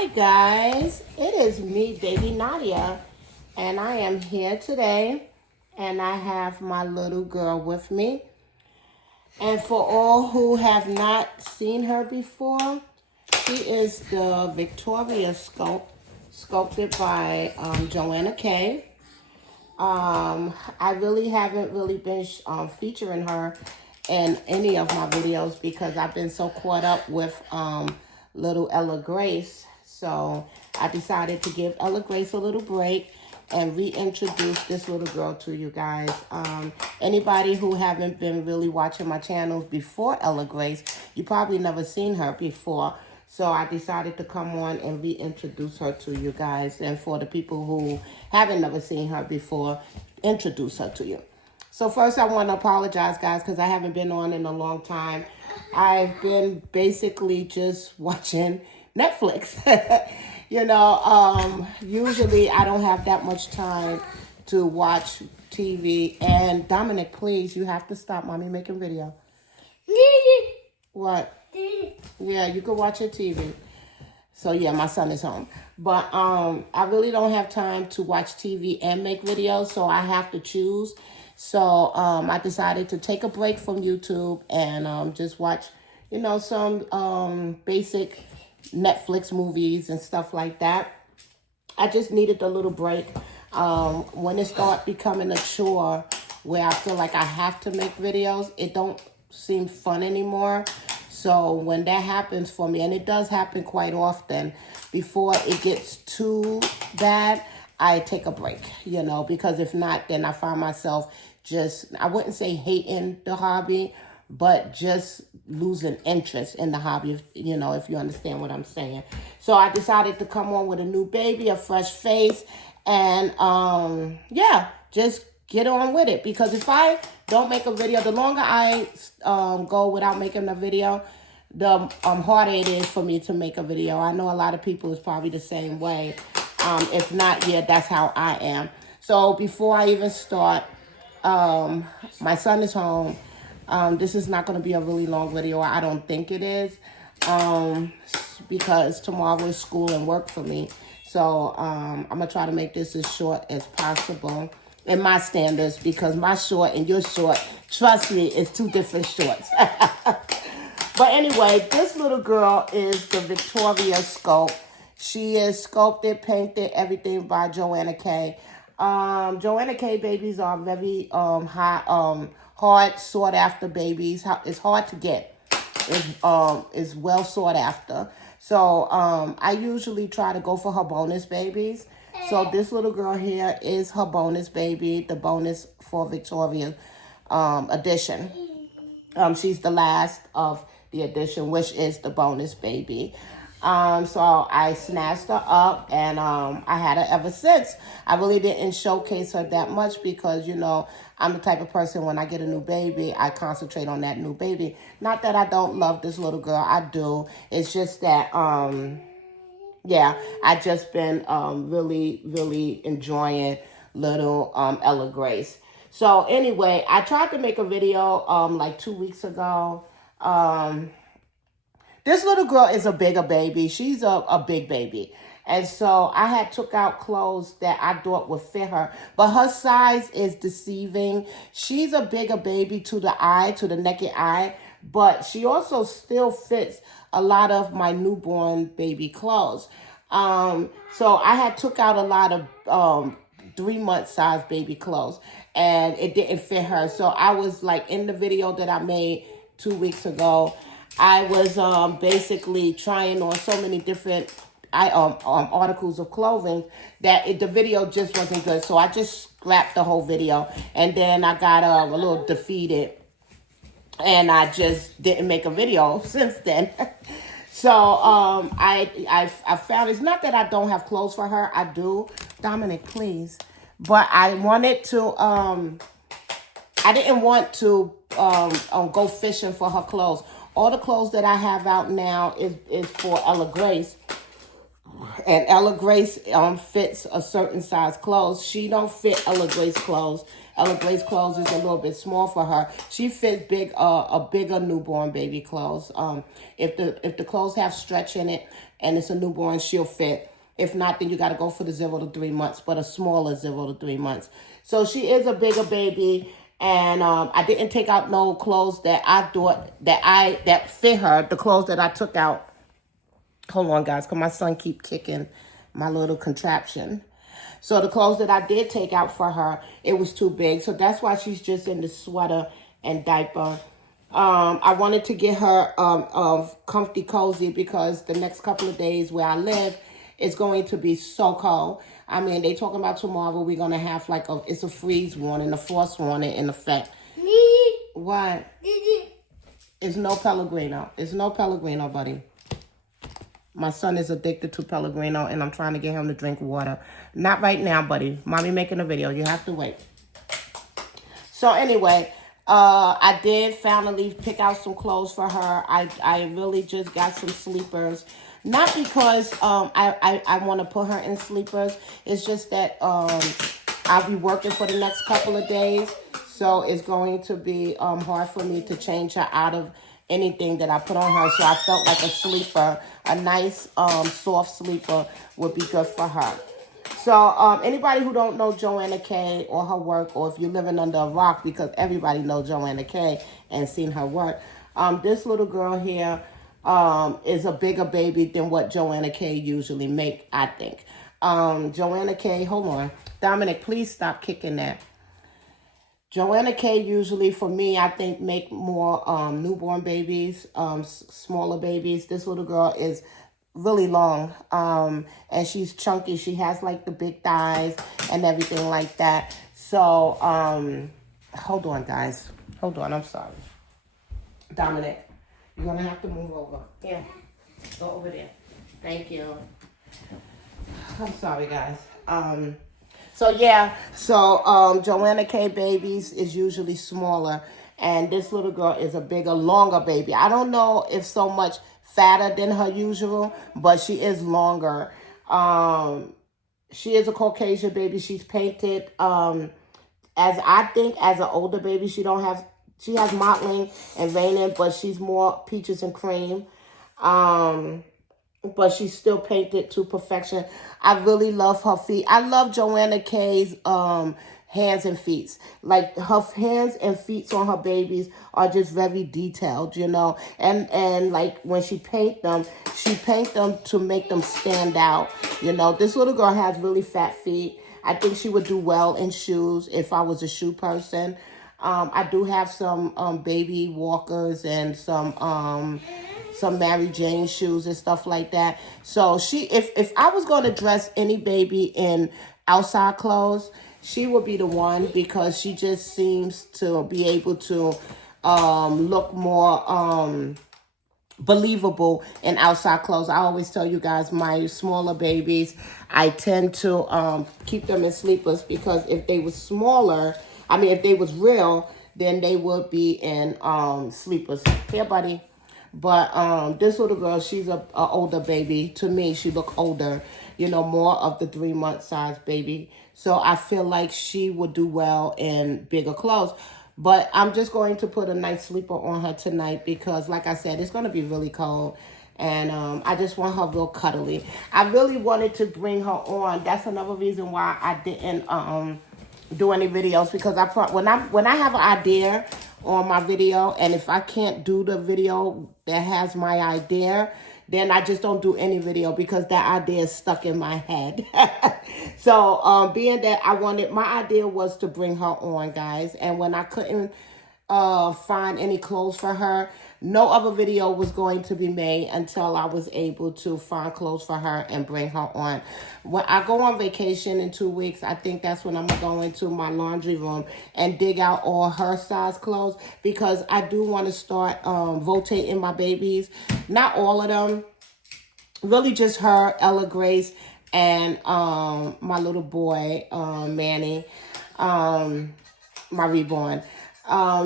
Hi guys, it is me, baby Nadia, and I am here today, and I have my little girl with me. And for all who have not seen her before, she is the Victoria sculpted by Joanna K. I really haven't been featuring her in any of my videos because I've been so caught up with little Ella Grace. So I decided to give Ella Grace a little break and reintroduce this little girl to you guys. Anybody who haven't been really watching my channels before Ella Grace, you probably never seen her before. So I decided to come on and reintroduce her to you guys. And for the people who haven't never seen her before, introduce her to you. So first I want to apologize, guys, because I haven't been on in a long time. I've been basically just watching Netflix. Usually I don't have that much time to watch TV. And Dominic, please, you have to stop mommy making video. What? Yeah, you can watch your TV. So yeah, my son is home. But I really don't have time to watch TV and make videos, so I have to choose. So I decided to take a break from YouTube and just watch, some basic Netflix movies and stuff like that. I just needed a little break. When it starts becoming a chore where I feel like I have to make videos, it don't seem fun anymore. So when that happens for me, and it does happen quite often, before it gets too bad, I take a break, because if not, then I find myself just, I wouldn't say hating the hobby, but just losing interest in the hobby, if you understand what I'm saying. So I decided to come on with a new baby, a fresh face, and just get on with it. Because if I don't make a video, the longer I go without making a video, the harder it is for me to make a video. I know a lot of people is probably the same way. If not, yeah, that's how I am. So before I even start, my son is home. This is not going to be a really long video. I don't think it is, because tomorrow is school and work for me. So I'm going to try to make this as short as possible in my standards, because my short and your short, trust me, is two different shorts. But anyway, this little girl is the Victoria sculpt. She is sculpted, painted, everything by Joanna K. Joanna K babies are very hard sought after babies. It's hard to get. It's well sought after. So I usually try to go for her bonus babies. So this little girl here is her bonus baby, the bonus for Victoria edition. She's the last of the edition, which is the bonus baby. So I snatched her up, and I had her ever since. I really didn't showcase her that much because, I'm the type of person, when I get a new baby, I concentrate on that new baby. Not that I don't love this little girl. I do. It's just that, I just been really, really enjoying little Ella Grace. So anyway, I tried to make a video like 2 weeks ago. This little girl is a bigger baby. She's a big baby. And so I had took out clothes that I thought would fit her. But her size is deceiving. She's a bigger baby to the eye, to the naked eye. But she also still fits a lot of my newborn baby clothes. So I had took out a lot of 3-month size baby clothes. And it didn't fit her. So I was like, in the video that I made 2 weeks ago, I was basically trying on so many different articles of clothing that the video just wasn't good. So I just scrapped the whole video, and then I got a little defeated, and I just didn't make a video since then. So I found, it's not that I don't have clothes for her. I do. Dominic, please. But I wanted to I didn't want to go fishing for her clothes. All the clothes that I have out now is for Ella Grace. And Ella Grace fits a certain size clothes. She don't fit Ella Grace clothes. Ella Grace clothes is a little bit small for her. She fits a bigger newborn baby clothes. If the clothes have stretch in it and it's a newborn, she'll fit. If not, then you got to go for the 0 to 3 months, but a smaller 0 to 3 months. So she is a bigger baby. And I didn't take out no clothes that I thought that fit her. The clothes that I took out. Hold on, guys, because my son keep kicking my little contraption. So the clothes that I did take out for her, it was too big. So that's why she's just in the sweater and diaper. I wanted to get her comfy cozy because the next couple of days where I live is going to be so cold. I mean, they talking about tomorrow we're going to have it's a freeze warning, a frost warning in effect. What? It's no Pellegrino. It's no Pellegrino, buddy. My son is addicted to Pellegrino, and I'm trying to get him to drink water. Not right now, buddy. Mommy making a video. You have to wait. So anyway, I did finally pick out some clothes for her. I really just got some sleepers. Not because I want to put her in sleepers. It's just that I'll be working for the next couple of days. So it's going to be hard for me to change her out of anything that I put on her. So I felt like a sleeper, a nice soft sleeper would be good for her. So anybody who don't know Joanna K or her work, or if you're living under a rock, because everybody knows Joanna K and seen her work, this little girl here is a bigger baby than what Joanna K usually make, I think. Joanna K, hold on. Dominic, please stop kicking that. Joanna K usually, for me, I think, make more newborn babies, smaller babies. This little girl is really long, and she's chunky. She has, like, the big thighs and everything like that. So, hold on, guys. Hold on, I'm sorry. Dominic, you're going to have to move over. Yeah, go over there. Thank you. I'm sorry, guys. So Joanna K babies is usually smaller, and this little girl is a bigger, longer baby. I don't know if so much fatter than her usual, but she is longer. She is a Caucasian baby. She's painted, as I think, as an older baby. She has mottling and veining, but she's more peaches and cream. But she's still painted to perfection. I really love her feet. I love Joanna K's hands and feet. Like, her hands and feet on her babies are just very detailed, you know. And like, when she paint them to make them stand out, you know. This little girl has really fat feet. I think she would do well in shoes if I was a shoe person. I do have some baby walkers and some Mary Jane shoes and stuff like that. So if I was going to dress any baby in outside clothes, she would be the one, because she just seems to be able to look more believable in outside clothes. I always tell you guys, my smaller babies, I tend to keep them in sleepers, because if they were smaller, if they was real, then they would be in sleepers. Here, buddy. But this little girl, she's a older baby. To me, she look older, you know, more of the 3-month size baby. So I feel like she would do well in bigger clothes. But I'm just going to put a nice sleeper on her tonight because, like I said, it's going to be really cold. And I just want her real cuddly. I really wanted to bring her on. That's another reason why I didn't do any videos, because when I have an idea on my video, and if I can't do the video that has my idea, then I just don't do any video, because that idea is stuck in my head. So being that my idea was to bring her on, guys, and when I couldn't find any clothes for her, no other video was going to be made until I was able to find clothes for her and bring her on. When I go on vacation in 2 weeks, I think that's when I'm going to go into my laundry room and dig out all her size clothes, because I do want to start rotating my babies. Not all of them. Really just her, Ella Grace, and my little boy, Manny, my reborn.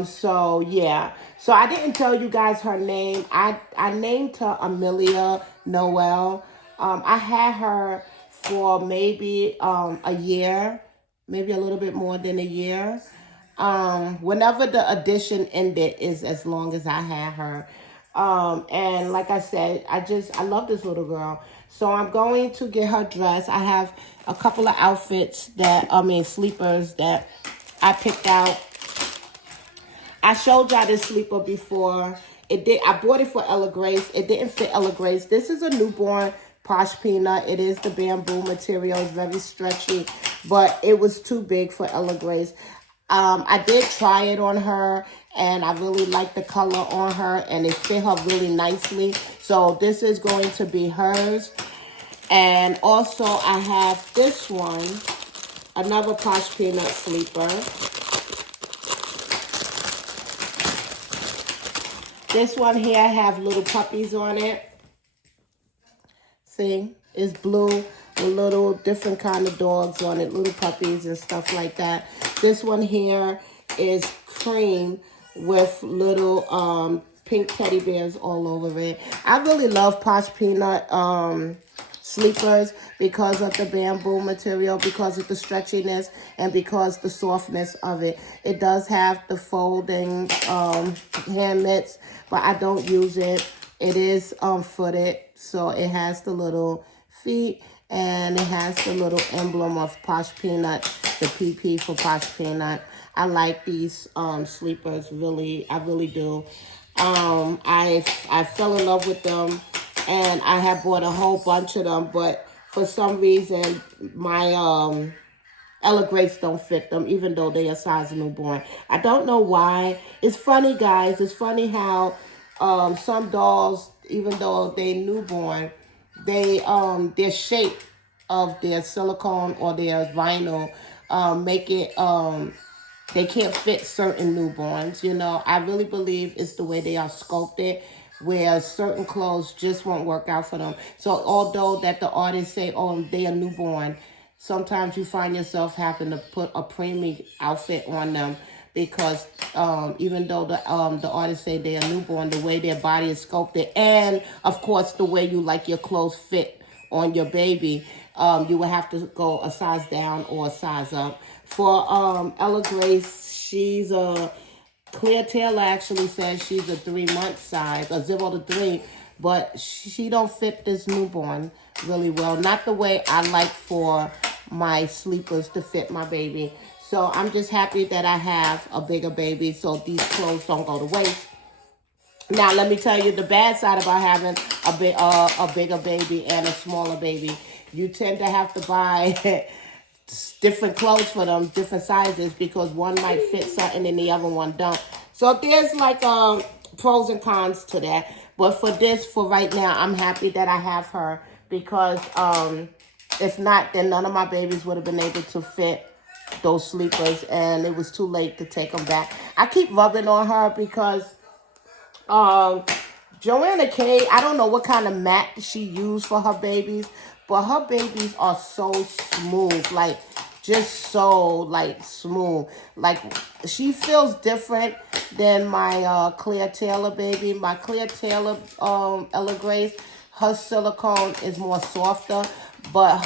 So yeah. So I didn't tell you guys her name. I named her Amelia Noel. I had her for maybe a year, maybe a little bit more than a year. Whenever the addition ended is as long as I had her. And like I said, I love this little girl. So I'm going to get her dressed. I have a couple of outfits sleepers that I picked out. I showed y'all this sleeper before. I bought it for Ella Grace. It didn't fit Ella Grace. This is a newborn Posh Peanut. It is the bamboo material. It's very stretchy, but it was too big for Ella Grace. I did try it on her, and I really like the color on her, and it fit her really nicely. So this is going to be hers. And also I have this one, another Posh Peanut sleeper. This one here have little puppies on it. See, it's blue with little different kind of dogs on it, little puppies and stuff like that. This one here is cream with little pink teddy bears all over it. I really love Posh Peanut sleepers because of the bamboo material, because of the stretchiness, and because the softness of it. It does have the folding hand mitts, but I don't use it. It is footed, so it has the little feet, and it has the little emblem of Posh Peanut, the PP for Posh Peanut. I like these sleepers, really. I really do. I fell in love with them, and I have bought a whole bunch of them, but for some reason, my Ella Grace don't fit them, even though they are size newborn. I don't know why. It's funny, guys. It's funny how some dolls, even though they newborn, they their shape of their silicone or their vinyl make it they can't fit certain newborns. You know, I really believe it's the way they are sculpted, where certain clothes just won't work out for them. So although that the artists say, oh, they are newborn, sometimes you find yourself having to put a preemie outfit on them because even though the artists say they are newborn, the way their body is sculpted, and of course the way you like your clothes fit on your baby, you will have to go a size down or a size up. For Ella Grace, she's a Claire Taylor actually says she's a 3-month size, a 0 to 3, but she don't fit this newborn really well. Not the way I like for my sleepers to fit my baby. So I'm just happy that I have a bigger baby so these clothes don't go to waste. Now, let me tell you the bad side about having a bigger baby and a smaller baby. You tend to have to buy different clothes for them, different sizes, because one might fit something and the other one don't. So there's like pros and cons to that. But for right now, I'm happy that I have her, because if not, then none of my babies would have been able to fit those sleepers, and it was too late to take them back. I keep rubbing on her because Joanna K, I don't know what kind of mat she used for her babies, but her babies are so smooth, like just so like smooth. Like she feels different than my Claire Taylor baby. My Claire Taylor Ella Grace, her silicone is more softer, but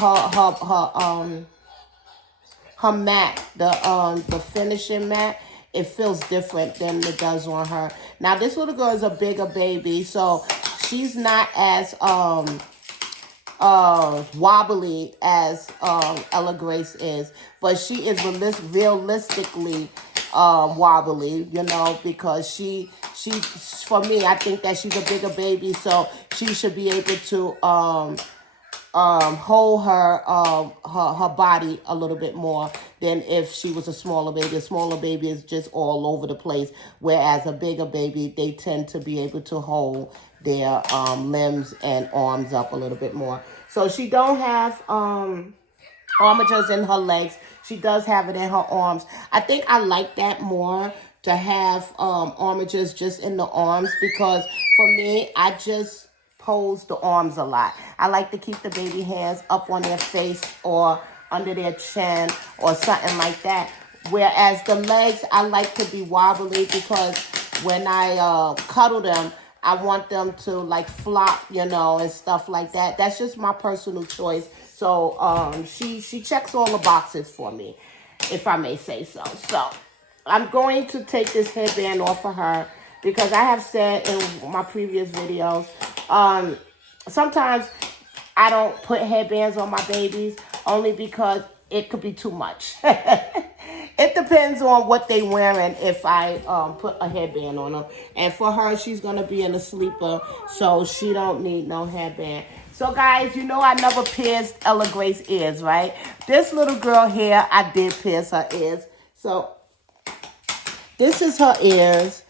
her mat, the finishing mat, it feels different than it does on her. Now this little girl is a bigger baby, so she's not as wobbly as Ella Grace is, but she is realistically wobbly, you know, because she for me, I think that she's a bigger baby, so she should be able to hold her body a little bit more than if she was a smaller baby. A smaller baby is just all over the place, whereas a bigger baby, they tend to be able to hold their limbs and arms up a little bit more. So she don't have armatures in her legs. She does have it in her arms. I think I like that more, to have armatures just in the arms, because for me, I just pose the arms a lot. I like to keep the baby hands up on their face or under their chin or something like that. Whereas the legs, I like to be wobbly, because when I cuddle them, I want them to like flop, you know, and stuff like that. That's just my personal choice. So she checks all the boxes for me, if I may say so. So I'm going to take this headband off of her because I have said in my previous videos, sometimes I don't put headbands on my babies only because it could be too much. It depends on what they wearing if I put a headband on them. And for her, she's going to be in a sleeper, so she don't need no headband. So, guys, you know I never pierced Ella Grace's ears, right? This little girl here, I did pierce her ears. So, this is her ears.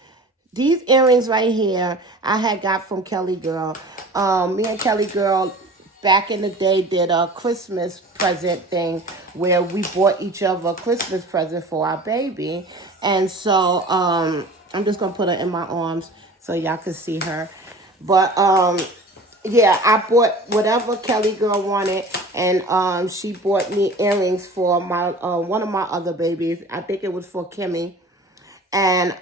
These earrings right here, I had got from Kelly Girl. Me and Kelly Girl back in the day did a Christmas present thing where we bought each other a Christmas present for our baby. And so I'm just going to put her in my arms so y'all can see her. But yeah, I bought whatever Kelly Girl wanted, and she bought me earrings for my one of my other babies. I think it was for Kimmy. And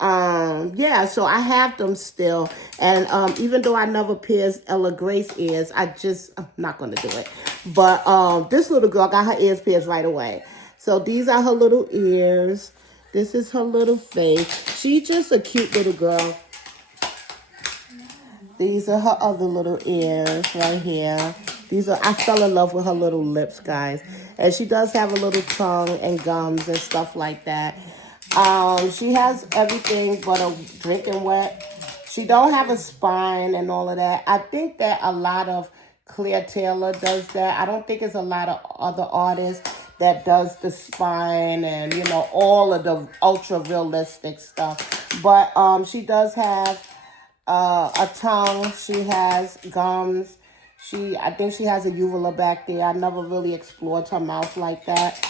yeah, so I have them still. And even though I never pierced Ella Grace's ears, I'm not gonna do it. But this little girl got her ears pierced right away. So these are her little ears. This is her little face. She's just a cute little girl. These are her other little ears right here. I fell in love with her little lips, guys. And she does have a little tongue and gums and stuff like that. She has everything but a drinking wet. She don't have a spine and all of that. I think that a lot of Claire Taylor does that. I don't think it's a lot of other artists that does the spine and, you know, all of the ultra realistic stuff. But she does have a tongue. She has gums. I think she has a uvula back there. I never really explored her mouth like that.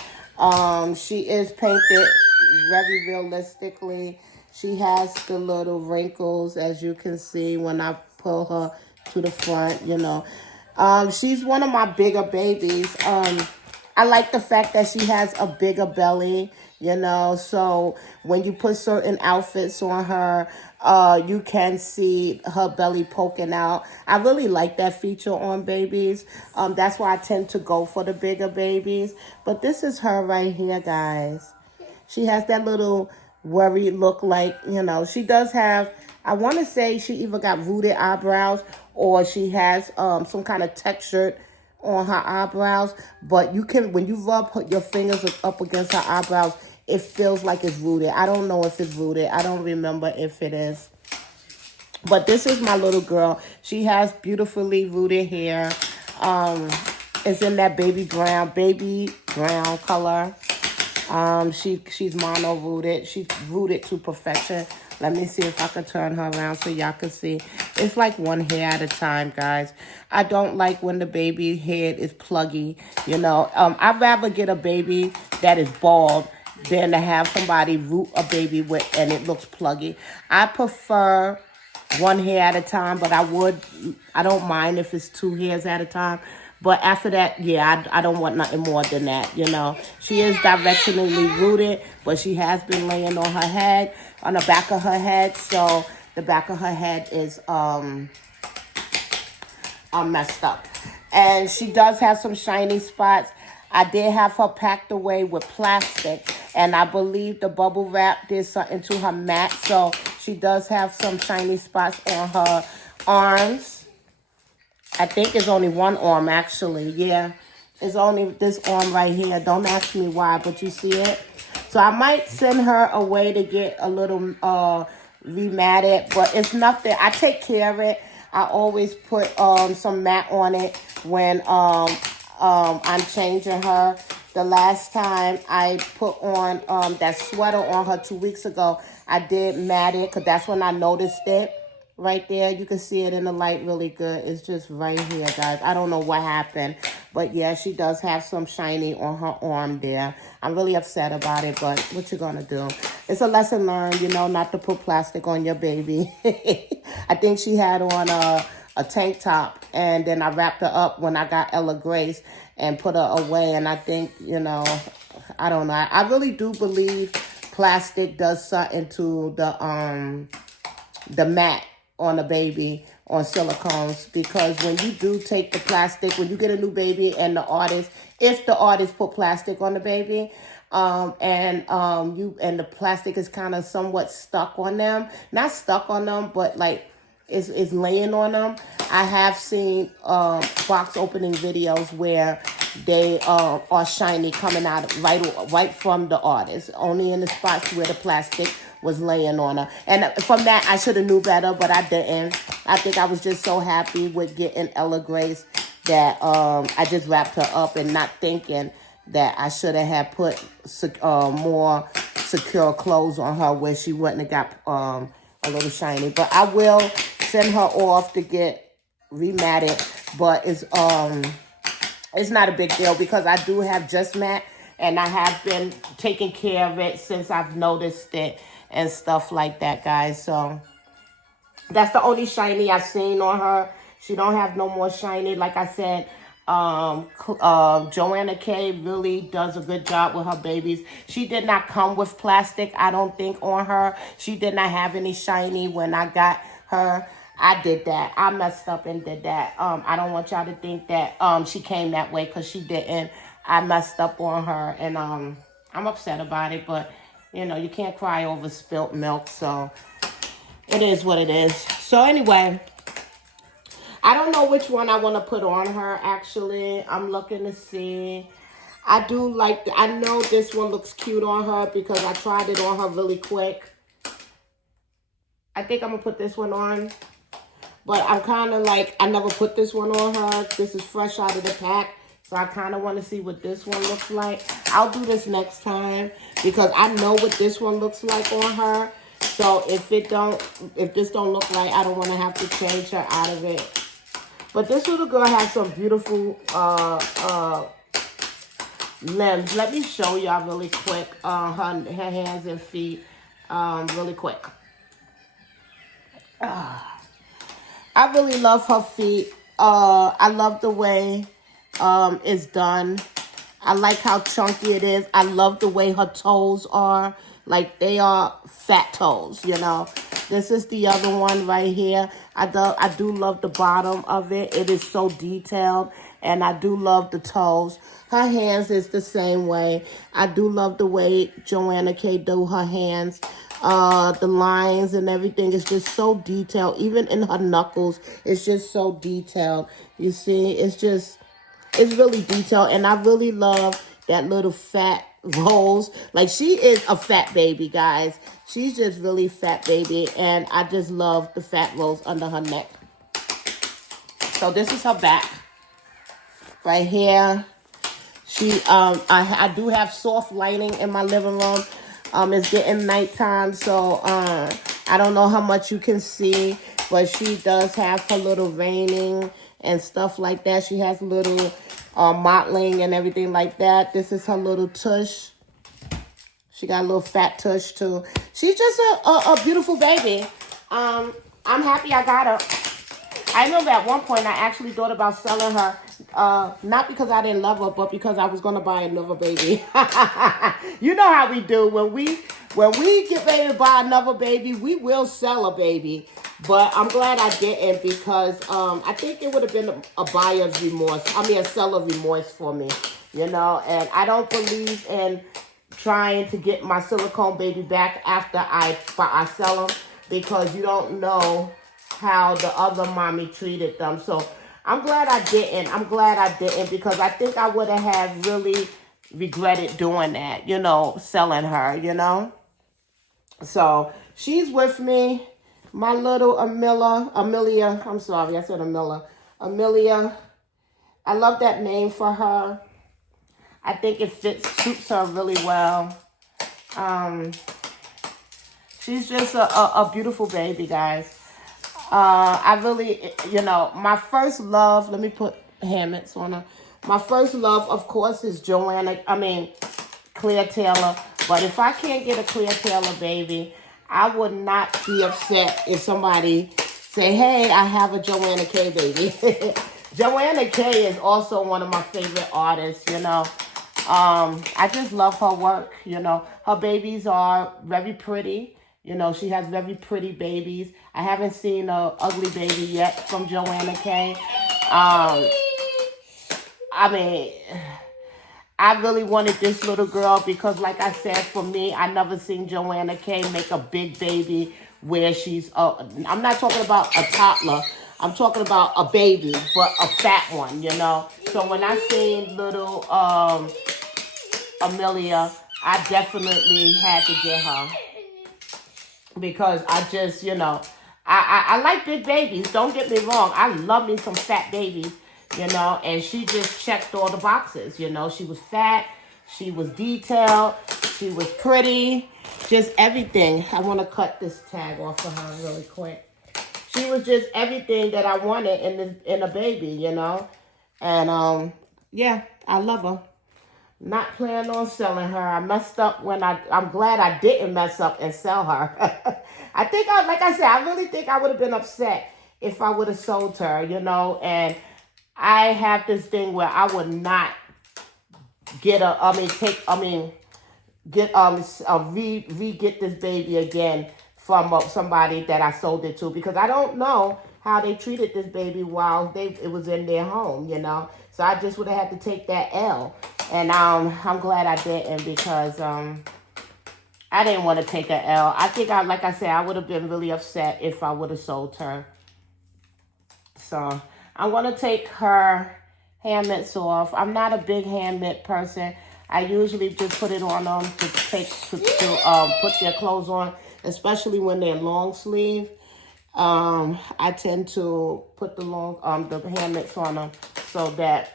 She is painted very realistically. She has the little wrinkles, as you can see when I pull her to the front, you know. She's one of my bigger babies. I like the fact that she has a bigger belly, you know, so when you put certain outfits on her, you can see her belly poking out. I really like that feature on babies. That's why I tend to go for the bigger babies. But this is her right here, guys. She has that little worried look like, you know, she does have, I want to say she either got rooted eyebrows or she has some kind of textured on her eyebrows. But you can, when you rub your fingers up against her eyebrows, it feels like it's rooted. I don't know if it's rooted. I don't remember if it is. But this is my little girl. She has beautifully rooted hair. It's in that baby brown color. She's mono rooted. She's rooted to perfection. Let me see if I can turn her around so y'all can see. It's like one hair at a time, guys. I don't like when the baby head is pluggy, you know. I'd rather get a baby that is bald than to have somebody root a baby with and it looks pluggy. I prefer one hair at a time, but I don't mind if it's 2 hairs at a time. But after that, yeah, I don't want nothing more than that, you know. She is directionally rooted, but she has been laying on her head, on the back of her head. So the back of her head is messed up. And she does have some shiny spots. I did have her packed away with plastic. And I believe the bubble wrap did something to her mat. So she does have some shiny spots on her arms. I think it's only one arm, actually. Yeah, it's only this arm right here. Don't ask me why, but you see it? So I might send her away to get a little rematted, but it's nothing. I take care of it. I always put some mat on it when I'm changing her. The last time I put on that sweater on her 2 weeks ago, I did mat it because that's when I noticed it. Right there, you can see it in the light really good. It's just right here, guys. I don't know what happened. But yeah, she does have some shiny on her arm there. I'm really upset about it, but what you gonna do? It's a lesson learned, you know, not to put plastic on your baby. I think she had on a tank top, and then I wrapped her up when I got Ella Grace and put her away. And I think, you know, I don't know. I really do believe plastic does something to the mat. on a baby on silicones, because when you do take the plastic, when you get a new baby and if the artist put plastic on the baby, and the plastic is kind of somewhat stuck on them, not stuck on them, but like is laying on them. I have seen box opening videos where they are shiny coming out right from the artist, only in the spots where the plastic was laying on her. And from that, I should have knew better, but I didn't. I think I was just so happy with getting Ella Grace that I just wrapped her up and not thinking that I should have had put more secure clothes on her where she wouldn't have got a little shiny. But I will send her off to get rematted, but it's not a big deal because I do have Just Matte, and I have been taking care of it since I've noticed it and stuff like that, guys. So that's the only shiny I've seen on her. She don't have no more shiny. Like I said, Joanna K really does a good job with her babies. She did not come with plastic, I don't think, on her. She did not have any shiny when I got her. I did that. I messed up and did that. I don't want y'all to think that she came that way, because she didn't. I messed up on her, and I'm upset about it, but you know, you can't cry over spilt milk, so it is what it is. So anyway, I don't know which one I want to put on her, actually. I'm looking to see. I know this one looks cute on her because I tried it on her really quick. I think I'm going to put this one on. But I'm kind of like, I never put this one on her. This is fresh out of the pack. So I kind of want to see what this one looks like. I'll do this next time because I know what this one looks like on her. So if this don't look right, I don't want to have to change her out of it. But this little girl has some beautiful limbs. Let me show y'all really quick her hands and feet really quick. I really love her feet. I love the way it's done. I like how chunky it is. I love the way her toes are. Like, they are fat toes, you know. This is the other one right here. I do love the bottom of it. It is so detailed. And I do love the toes. Her hands is the same way. I do love the way Joanna K do her hands. The lines and everything is just so detailed. Even in her knuckles, it's just so detailed. You see, it's really detailed. And I really love that little fat rolls. Like, she is a fat baby, guys. She's just really fat baby. And I just love the fat rolls under her neck. So this is her back. Right here. I do have soft lighting in my living room. It's getting nighttime, so I don't know how much you can see, but she does have her little veining and stuff like that. She has little mottling and everything like that. This is her little tush. She got a little fat tush too. She's just a beautiful baby. I'm happy I got her. I remember at one point I actually thought about selling her, not because I didn't love her, but because I was going to buy another baby. You know how we do. When we get ready to buy another baby, we will sell a baby. But I'm glad I didn't, because I think it would have been a buyer's remorse. I mean, a seller remorse for me, you know. And I don't believe in trying to get my silicone baby back after I sell them, because you don't know how the other mommy treated them. So I'm glad I didn't. I'm glad I didn't, because I think I would have really regretted doing that, you know, selling her, you know. So she's with me. My little Amelia, I'm sorry, I said Amelia. I love that name for her. I think it suits her really well. She's just a beautiful baby, guys. I really, you know, my first love, let me put hammocks on her. My first love, of course, is Claire Taylor. But if I can't get a Claire Taylor baby, I would not be upset if somebody say, hey, I have a Joanna K baby. Joanna K is also one of my favorite artists, you know. I just love her work, you know. Her babies are very pretty. You know, she has very pretty babies. I haven't seen a ugly baby yet from Joanna K. I mean, I really wanted this little girl because, like I said, for me, I never seen Joanna K make a big baby where she's, I'm not talking about a toddler. I'm talking about a baby, but a fat one, you know. So when I seen little Amelia, I definitely had to get her because I just, you know, I like big babies. Don't get me wrong. I love me some fat babies, you know, and she just checked all the boxes, you know. She was fat. She was detailed. She was pretty. Just everything. I want to cut this tag off of her really quick. She was just everything that I wanted in a baby, you know. And, yeah, I love her. Not planning on selling her. I messed up I'm glad I didn't mess up and sell her. I think, like I said, I really think I would have been upset if I would have sold her, you know. And I have this thing where I would not get get this baby again from somebody that I sold it to, because I don't know how they treated this baby while it was in their home, you know. So I just would have had to take that L. And I'm glad I didn't, because I didn't want to take an L. I think, like I said, I would have been really upset if I would have sold her. So I'm going to take her hand mitts off. I'm not a big hand mitt person. I usually just put it on them to put their clothes on, especially when they're long sleeve. I tend to put the hand mitts on them so that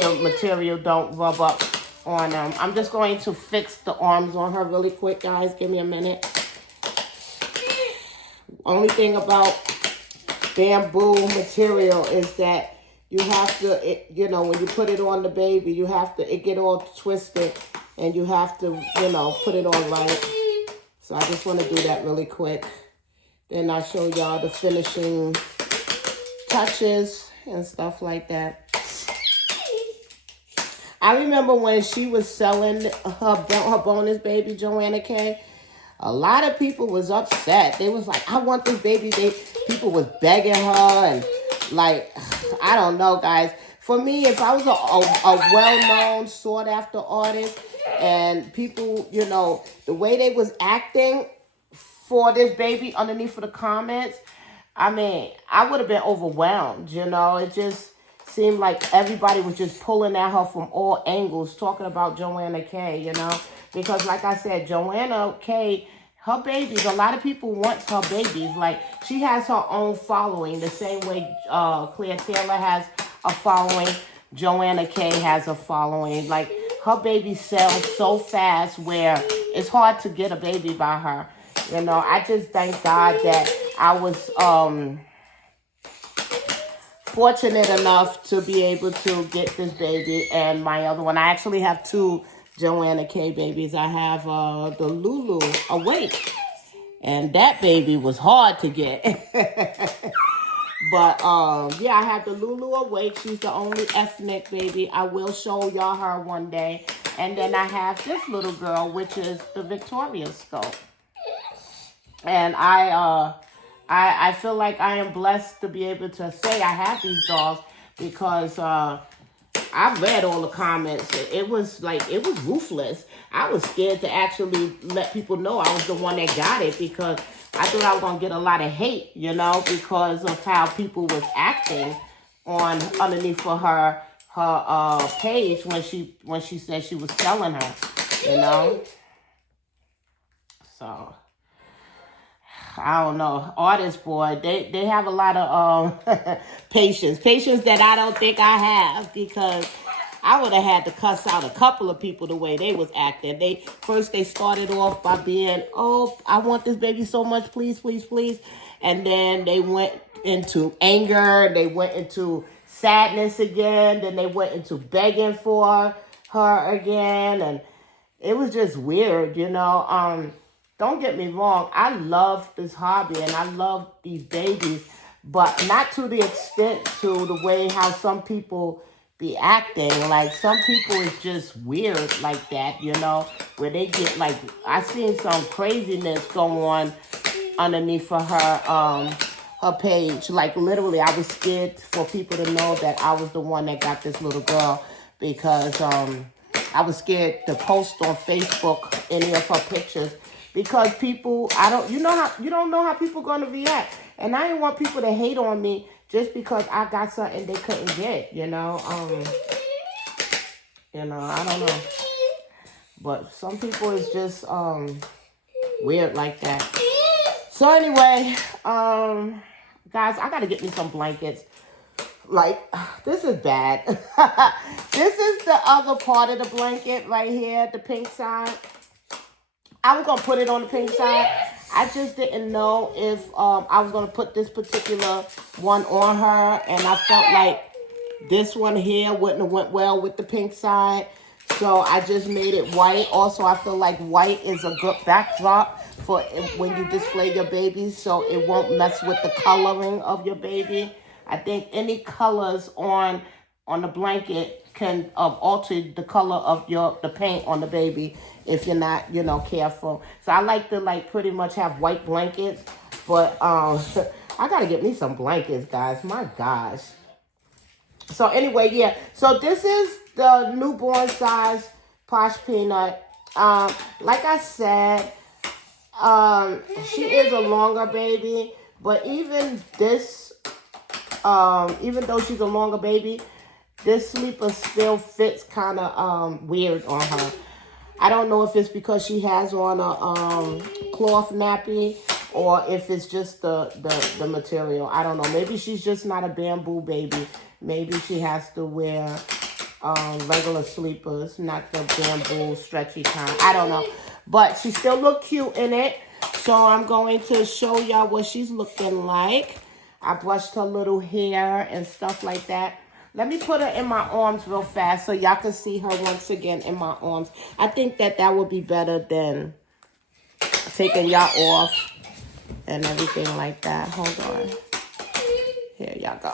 the material don't rub up on them. I'm just going to fix the arms on her really quick, guys. Give me a minute. Only thing about bamboo material is that you have to, you know, when you put it on the baby, it get all twisted, and you have to, you know, put it on right. So I just want to do that really quick. Then I'll show y'all the finishing touches and stuff like that. I remember when she was selling her bonus baby, Joanna K, a lot of people was upset. They was like, I want this baby. People was begging her, and like, I don't know, guys. For me, if I was a well-known, sought-after artist, and people, you know, the way they was acting for this baby underneath of the comments, I mean, I would have been overwhelmed, you know. It just seemed like everybody was just pulling at her from all angles, talking about Joanna K, you know. Because like I said, Joanna K, her babies, a lot of people want her babies. Like, she has her own following, the same way Claire Taylor has a following. Joanna K has a following. Like, her babies sell so fast where it's hard to get a baby by her. You know, I just thank God that I was fortunate enough to be able to get this baby and my other one. I actually have two Joanna K babies. I have the Lulu Awake, and that baby was hard to get. But yeah, I have the Lulu Awake. She's the only ethnic baby. I will show y'all her one day. And then I have this little girl, which is the Victoria Scope. And I feel like I am blessed to be able to say I have these dolls, because I read all the comments. It was ruthless. I was scared to actually let people know I was the one that got it, because I thought I was going to get a lot of hate, you know, because of how people was acting underneath for her page when she said she was selling her, you know. So I don't know. Artists, boy, they have a lot of patience that I don't think I have, because I would have had to cuss out a couple of people the way they was acting. They started off by being, oh, I want this baby so much, please, please, please. And then they went into anger. They went into sadness again. Then they went into begging for her again. And it was just weird, you know. Don't get me wrong. I love this hobby and I love these babies, but not to the extent to the way how some people be acting. Like, some people is just weird like that, you know, where they get, like, I seen some craziness go on underneath of her page. Like, literally, I was scared for people to know that I was the one that got this little girl, because I was scared to post on Facebook any of her pictures, because people, you don't know how people gonna react, and I didn't want people to hate on me just because I got something they couldn't get, you know. I don't know, but some people is just weird like that. So anyway, guys, I gotta get me some blankets. Like, this is bad. This is the other part of the blanket right here, the pink side. I was gonna put it on the pink side. I just didn't know if I was gonna put this particular one on her, and I felt like this one here wouldn't have went well with the pink side. So I just made it white. Also, I feel like white is a good backdrop for when you display your baby, so it won't mess with the coloring of your baby. I think any colors on the blanket can alter the color of the paint on the baby if you're not, careful. So I like to pretty much have white blankets, but I gotta get me some blankets, guys. My gosh. So anyway, yeah. So this is the newborn size Posh Peanut. Like I said, she is a longer baby, but even this, even though she's a longer baby, this sleeper still fits kind of weird on her. I don't know if it's because she has on a cloth nappy, or if it's just the material. I don't know. Maybe she's just not a bamboo baby. Maybe she has to wear regular sleepers, not the bamboo stretchy kind. I don't know. But she still look cute in it. So I'm going to show y'all what she's looking like. I brushed her little hair and stuff like that. Let me put her in my arms real fast so y'all can see her once again in my arms. I think that would be better than taking y'all off and everything like that. Hold on. Here y'all go.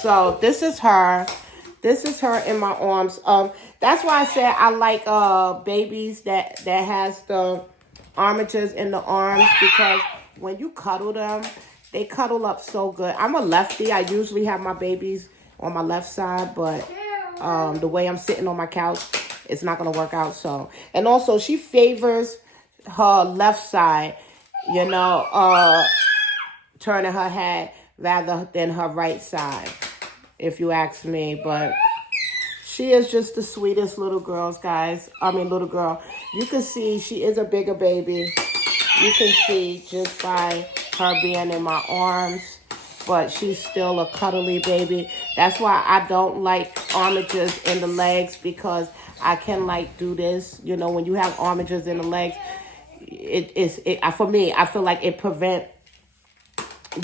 So this is her. This is her in my arms. That's why I said I like babies that has the armatures in the arms, because when you cuddle them, they cuddle up so good. I'm a lefty. I usually have my babies on my left side, but the way I'm sitting on my couch, it's not going to work out. So, and also she favors her left side, turning her head rather than her right side, if you ask me. But she is just the sweetest little girls, guys. Little girl. You can see she is a bigger baby. You can see just by her being in my arms, but she's still a cuddly baby. That's why I don't like armatures in the legs, because I can do this. When you have armatures in the legs, for me, I feel like it prevents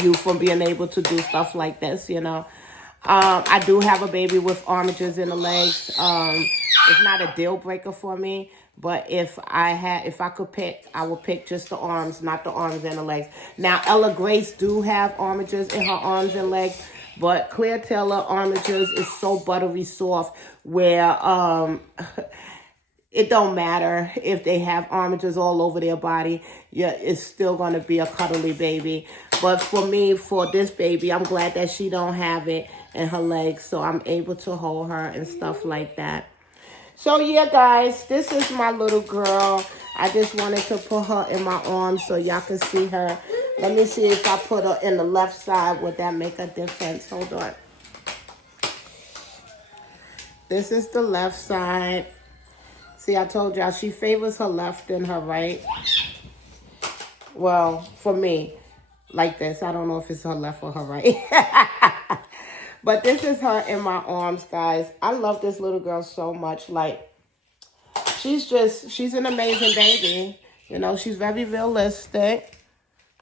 you from being able to do stuff like this, I do have a baby with armatures in the legs. It's not a deal breaker for me, but if I could pick, I would pick just the arms, not the arms and the legs. Now, Ella Grace do have armatures in her arms and legs, but Claire Taylor armatures is so buttery soft where it don't matter if they have armatures all over their body. Yeah, it's still going to be a cuddly baby. But for me, for this baby, I'm glad that she don't have it in her legs, so I'm able to hold her and stuff like that. So yeah, guys, this is my little girl. I just wanted to put her in my arms so y'all can see her. Let me see if I put her in the left side. Would that make a difference? Hold on. This is the left side. See, I told y'all she favors her left and her right. Well, for me, like this. I don't know if it's her left or her right. But this is her in my arms, guys. I love this little girl so much. She's an amazing baby. She's very realistic.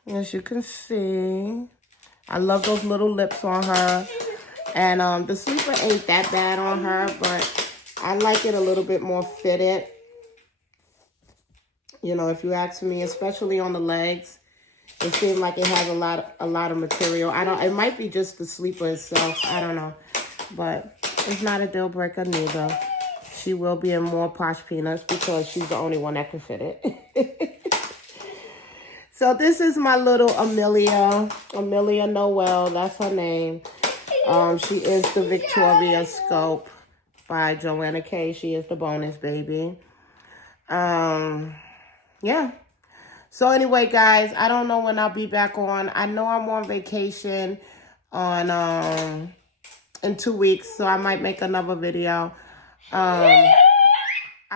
As you can see. I love those little lips on her. And the sleeper ain't that bad on her, but I like it a little bit more fitted. If you ask me, especially on the legs. It seems like it has a lot of material. It might be just the sleeper itself. I don't know. but it's not a deal breaker neither. She will be in more Posh Peanuts because she's the only one that can fit it. So this is my little Amelia Noel, that's her name. She is the Victoria Scope by Joanna K. She is the bonus baby. Yeah. So anyway, guys, I don't know when I'll be back on. I know I'm on vacation on in 2 weeks, so I might make another video. I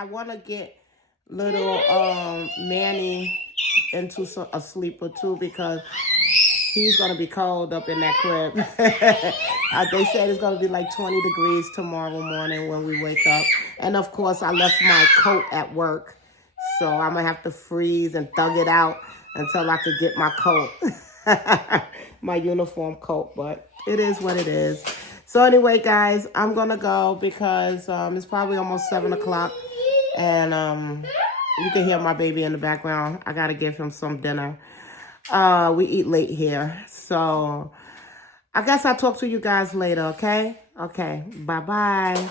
want to get little Manny into a sleeper too because he's going to be cold up in that crib. They said it's going to be like 20 degrees tomorrow morning when we wake up. And of course, I left my coat at work. So I'm going to have to freeze and thug it out until I could get my coat. My uniform coat. But it is what it is. So anyway, guys, I'm going to go because it's probably almost 7 o'clock. And you can hear my baby in the background. I got to give him some dinner. We eat late here. So I guess I'll talk to you guys later, okay? Okay, bye-bye.